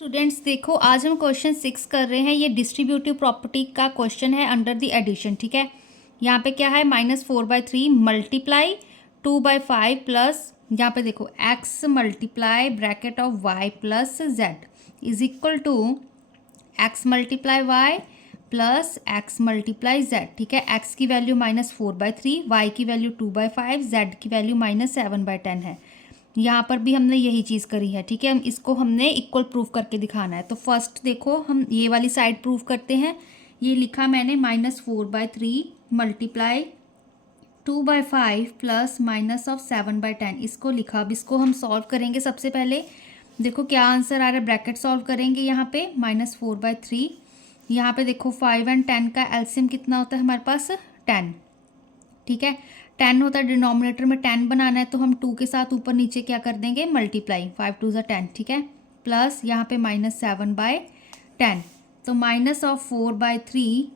Students देखो, आज हम क्वेश्चन 6 कर रहे हैं। ये डिस्ट्रीब्यूटिव प्रॉपर्टी का क्वेश्चन है अंडर द एडिशन। ठीक है, यहाँ पे क्या है, -4/3 मल्टीप्लाई 2/5 प्लस यहाँ पे देखो x multiply bracket of y plus z is equal to x multiply y plus x multiply z। ठीक है, x की वैल्यू -4/3, y की वैल्यू 2/5, z की वैल्यू -7/10 है। यहाँ पर भी हमने यही चीज़ करी है। ठीक है, हम इसको हमने इक्वल प्रूफ करके दिखाना है। तो फर्स्ट देखो, हम ये वाली साइड प्रूफ करते हैं। ये लिखा मैंने -4/3 मल्टीप्लाई 2/5 प्लस -7/10 इसको लिखा। अब इसको हम सॉल्व करेंगे। सबसे पहले देखो क्या आंसर आ रहा है, ब्रैकेट सॉल्व करेंगे। यहाँ पे -4/3, यहाँ पे देखो 5 और 10 का एलसीएम कितना होता है हमारे पास, 10। ठीक है, 10 होता है, डिनोमिनेटर में 10 बनाना है तो हम 2 के साथ ऊपर नीचे क्या कर देंगे, मल्टीप्लाई, 5 2 ज़ा 10। ठीक है, प्लस यहाँ पे -7/10, तो -4/3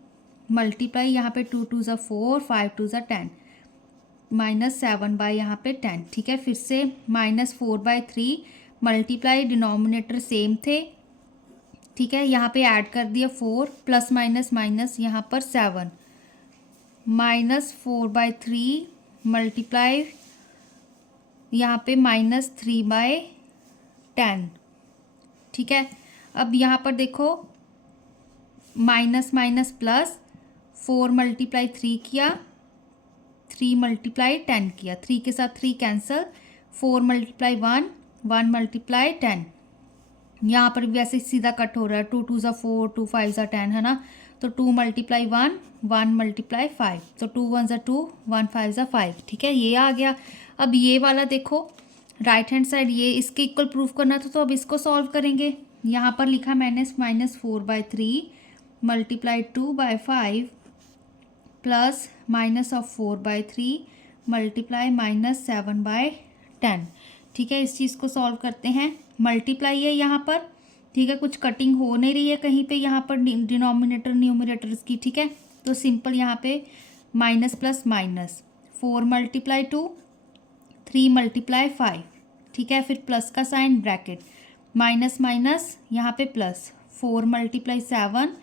मल्टीप्लाई यहाँ पे 2 2 ज़ा 4, 5 2 ज़ा 10, -7 यहाँ पे 10। ठीक है, फिर से -4/3 मल्टीप्लाई, डिनोमिनेटर सेम थे। ठीक है, यहाँ पे ऐड कर दिया 4 प्लस माइनस माइनस यहाँ पर 7, -4/3 मल्टीप्लाई यहाँ पे -3/10। ठीक है, अब यहाँ पर देखो माइनस माइनस प्लस, 4 मल्टीप्लाई 3 किया, 3 मल्टीप्लाई 10 किया, 3 के साथ 3 कैंसिल, 4 मल्टीप्लाई 1, 1 मल्टीप्लाई 10। यहाँ पर भी वैसे सीधा कट हो रहा है, 2 2 ज़ा 4, 2 5 ज़ा 10 है ना, तो 2 मल्टीप्लाई 1, 1 मल्टीप्लाई 5, तो 2 1 ज़ा 2, 1 5 ज़ा 5। ठीक है, ये आ गया। अब ये वाला देखो राइट हैंड साइड, ये इसके इक्वल प्रूफ करना था, तो अब इसको सॉल्व करेंगे। यहाँ पर लिखा मैंने -4/3 मल्टीप्लाई 2/5 प्लस -4/3 मल्टीप्लाई -7/10। ठीक है, इस चीज़ को सॉल्व करते हैं। मल्टीप्लाई है यहाँ पर, ठीक है, कुछ कटिंग हो नहीं रही है कहीं पे यहाँ पर डिनोमिनेटर न्यूमरेटर्स की। ठीक है, तो सिंपल यहाँ पे minus plus minus, 4 multiply 2, 3 multiply 5। ठीक है, फिर प्लस का साइन, ब्रैकेट, माइनस माइनस यहाँ पे प्लस, 4 मल्टीप्लाई 7,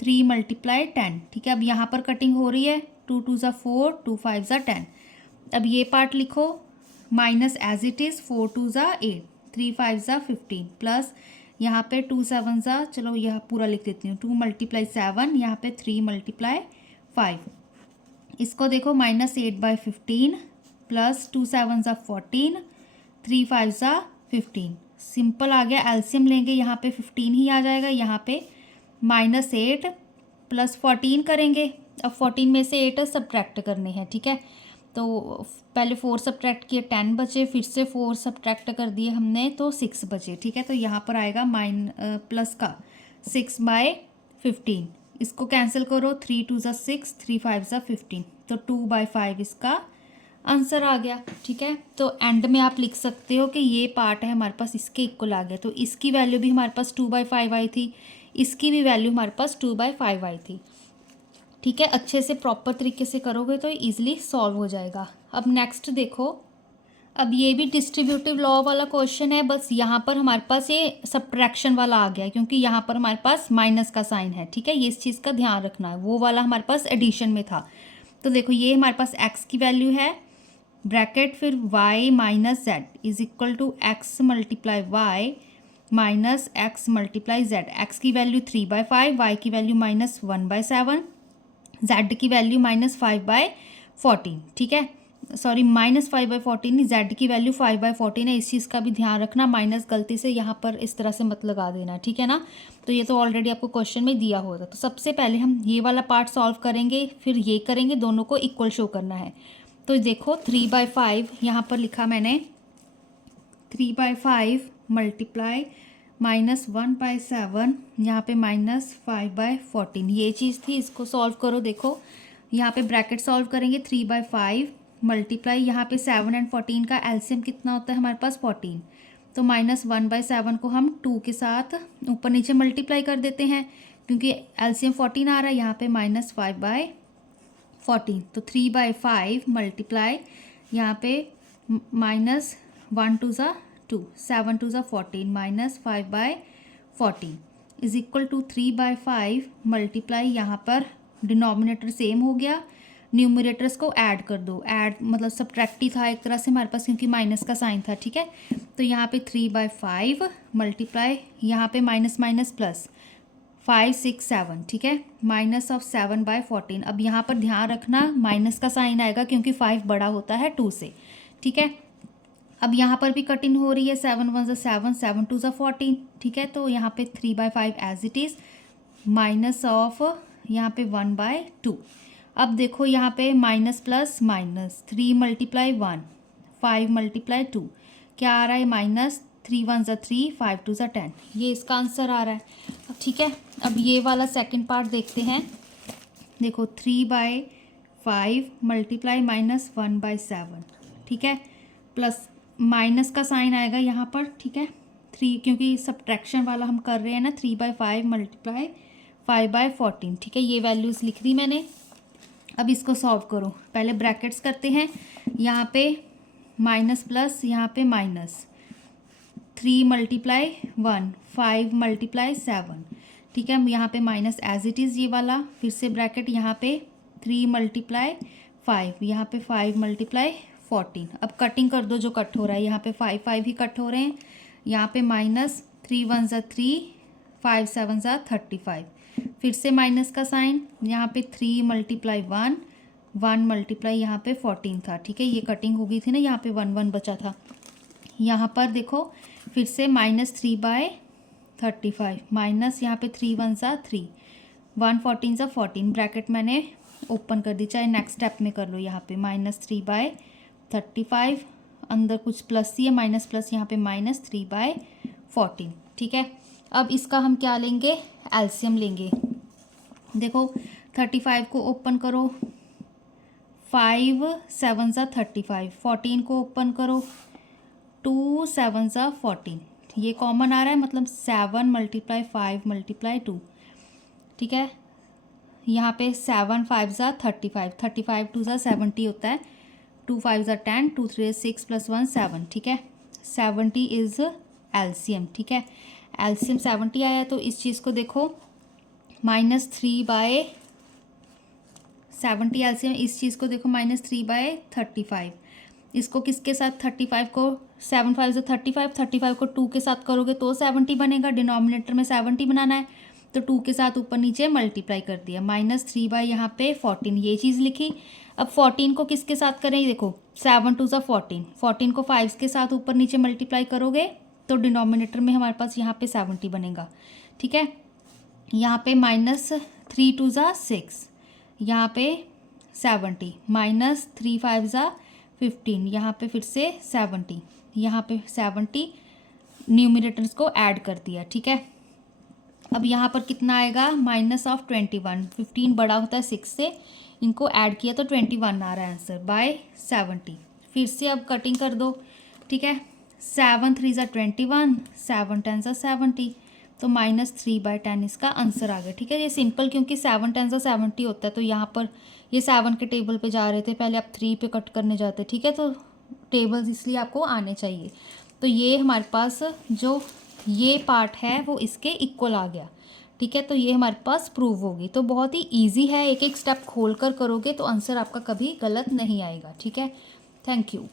3 मल्टीप्लाई 10। ठीक है, अब यहाँ पर कटिंग हो रही है, 2 2 ज़ा 4, 2 5 ज़ा 10। अब ये पार्ट लिखो माइनस एज इट इज़, 4 2 ज़ा 8, 3 5 ज़ा 15, प्लस यहाँ पे 2 7 ज़ा, चलो यह पूरा लिख देती हूँ, 2 मल्टीप्लाई 7, यहाँ पे 3 मल्टीप्लाई 5। इसको देखो -8/15 प्लस 2 7 ज़ा 14, 3 5 ज़ा 15, सिंपल आ गया। एलसीएम लेंगे, यहाँ पे 15 ही आ जाएगा। यहाँ पे -8 प्लस 14 करेंगे। अब 14 में से 8 सब्ट्रैक्ट करने हैं। ठीक है, तो पहले 4 सब्ट्रैक्ट किए, 10 बचे, फिर से 4 सब्ट्रैक्ट कर दिए हमने तो 6 बचे। ठीक है, तो यहाँ पर आएगा प्लस का 6/15। इसको कैंसिल करो, 3 2 ज़ा 6, 3 5 ज़ा 15, तो 2/5 इसका आंसर आ गया। ठीक है, तो एंड में आप लिख सकते हो कि ये पार्ट है हमारे पास इसके इक्वल आ गया। तो इसकी वैल्यू भी हमारे पास 2/5 आई थी, इसकी भी वैल्यू हमारे पास 2/5 आई थी। ठीक है, अच्छे से प्रॉपर तरीके से करोगे तो इजीली सॉल्व हो जाएगा। अब नेक्स्ट देखो, अब ये भी डिस्ट्रीब्यूटिव लॉ वाला क्वेश्चन है, बस यहाँ पर हमारे पास ये सब्ट्रैक्शन वाला आ गया क्योंकि यहाँ पर हमारे पास माइनस का साइन है। ठीक है, ये इस चीज़ का ध्यान रखना है, वो वाला हमारे पास एडिशन में था। तो देखो ये हमारे पास x की वैल्यू है, ब्रैकेट, फिर y minus Z is equal to x multiply Y minus X multiply Z. X की वैल्यू 3/5, y की वैल्यू -1/7, z की वैल्यू -5/14। ठीक है, सॉरी -5/14 नहीं, z की वैल्यू 5/14 है। इस चीज़ का भी ध्यान रखना, माइनस गलती से यहाँ पर इस तरह से मत लगा देना। ठीक है ना, तो ये तो ऑलरेडी आपको क्वेश्चन में दिया होगा। तो सबसे पहले हम ये वाला पार्ट सॉल्व करेंगे, फिर ये करेंगे, दोनों को इक्वल शो करना है। तो देखो 3/5 यहाँ पर लिखा मैंने, 3/5 मल्टीप्लाई -1/7, यहाँ पे -5/14, ये चीज़ थी। इसको सॉल्व करो, देखो यहाँ पे ब्रैकेट सॉल्व करेंगे, 3/5 मल्टीप्लाई यहाँ पे 7 और 14 का एलसीएम कितना होता है हमारे पास, 14, तो -1/7 को हम 2 के साथ ऊपर नीचे मल्टीप्लाई कर देते हैं क्योंकि एलसीएम 14 आ रहा है। यहाँ पे -5/14, तो 3/5 मल्टीप्लाई यहाँ पे -1 2 ज़ा 2, 7 2 ज़ा 14, -5/14 14 इज इक्वल टू 3/5 मल्टीप्लाई, यहाँ पर डिनोमिनेटर सेम हो गया, न्यूमरेटर्स को ऐड कर दो, ऐड मतलब सब्ट्रैक्ट ही था एक तरह से हमारे पास क्योंकि माइनस का साइन था, ठीक है। तो यहाँ पे 3/5 मल्टीप्लाई, यहाँ पे माइनस माइनस प्लस 5 6 7, ठीक है, माइनस ऑफ 7/14। अब यहाँ पर ध्यान रखना माइनस का साइन आएगा क्योंकि 5 बड़ा होता है 2 से, ठीक है। अब यहाँ पर भी कटिंग हो रही है, 7 1 ज़ा 7, 7 2 ज़ा 14, ठीक है। तो यहाँ पे 3/5 as it is, minus of यहाँ पे 1/2। अब देखो यहाँ पे minus plus minus, 3 multiply 1, 5 multiply 2, क्या आ रहा है माइनस, 3 1 ज़ा 3, 5 2 ज़ा 10, ये इसका आंसर आ रहा है। अब ठीक है, अब ये वाला सेकंड पार्ट देखते हैं। देखो 3/5 मल्टीप्लाई माइनस 1/7, ठीक है, प्लस माइनस का साइन आएगा यहाँ पर, ठीक है, 3 क्योंकि सब्ट्रैक्शन वाला हम कर रहे हैं ना, 3/5 मल्टीप्लाई 5/14, ठीक है, ये वैल्यूज़ लिख दी मैंने। अब इसको सॉल्व करो, पहले ब्रैकेट्स करते हैं, यहाँ पे माइनस प्लस, यहाँ पे माइनस, 3 मल्टीप्लाई 1, 5 मल्टीप्लाई 7, ठीक है, यहाँ पे माइनस एज इट इज़ ये वाला, फिर से ब्रैकेट, यहाँ पे 3 मल्टीप्लाई 5, यहाँ पे 5 मल्टीप्लाई 14। अब कटिंग कर दो जो कट हो रहा है, यहाँ पे 5 5 ही कट हो रहे हैं, यहाँ पे माइनस 3 1 ज़ा 3, 5 7 ज़ा 35, फिर से माइनस का साइन, यहाँ पे 3 मल्टीप्लाई 1, 1 मल्टीप्लाई यहाँ पे 14 था, ठीक है, ये कटिंग हो गई थी ना, यहाँ पे 1 1 बचा था। यहाँ पर देखो फिर से माइनस 3/35, माइनस यहाँ पे 3 1 ज़ा 3, 1 14 ज़ा 14, ब्रैकेट मैंने ओपन कर दी, चाहे नेक्स्ट स्टेप में कर लो। यहाँ पे माइनस 3/35, अंदर कुछ प्लस ही है, माइनस प्लस, यहाँ पे माइनस 3/14, ठीक है। अब इसका हम क्या लेंगे, एलसीएम लेंगे। देखो 35 को ओपन करो, 5 7 ज़ा 35, 14 को ओपन करो, 2 7 ज़ा 14, ये कॉमन आ रहा है, मतलब 7 मल्टीप्लाई 5 मल्टीप्लाई 2, ठीक है। यहाँ पे 7 5 ज़ा 35, 35 2 ज़ा 70 होता है, 2 5 ज़ा 10, 2 3 6 प्लस 1 7, ठीक है, 70 इज़ एलसीएम, ठीक है, एलसीएम 70 आया। तो इस चीज़ को देखो, माइनस 3/70 एलसीएम, इस चीज़ को देखो माइनस 3/35, इसको किसके साथ, 35 को 7 5 ज़ा 35, 35 को 2 के साथ करोगे तो 70 बनेगा, डिनोमिनेटर में 70 बनाना है, तो 2 के साथ ऊपर नीचे मल्टीप्लाई कर दिया, माइनस 3 यहाँ पे 14, ये चीज़ लिखी। अब 14 को किसके साथ करें, देखो 7 2 ज़ा 14, 14 को 5 के साथ ऊपर नीचे मल्टीप्लाई करोगे तो डिनोमिनेटर में हमारे पास यहाँ पे 70 बनेगा, ठीक है। यहाँ पे माइनस 3 2 ज़ा 6, यहाँ पे 70, माइनस 3 5 ज़ा 15, यहाँ पे फिर से 70, यहाँ पे 70, न्यूमरेटर्स को ऐड कर दिया, ठीक है। अब यहाँ पर कितना आएगा, माइनस ऑफ 21, 15 बड़ा होता है 6 से, इनको ऐड किया तो 21 आ रहा है आंसर, बाय 70। फिर से अब कटिंग कर दो, ठीक है, 7 3 ज़ा 21, 7 10 ज़ा 70, तो माइनस 3/10 इसका आंसर आ गया, ठीक है। ये सिंपल, क्योंकि 7 10 ज़ा 70 होता है, तो यहाँ पर ये 7 के टेबल पे जा रहे थे, पहले आप 3 पे कट करने जाते, ठीक है, तो टेबल्स इसलिए आपको आने चाहिए। तो ये हमारे पास जो ये पार्ट है वो इसके इक्वल आ गया, ठीक है, तो ये हमारे पास प्रूव होगी। तो बहुत ही ईजी है, एक एक स्टेप खोल कर करोगे तो आंसर आपका कभी गलत नहीं आएगा, ठीक है। Thank you.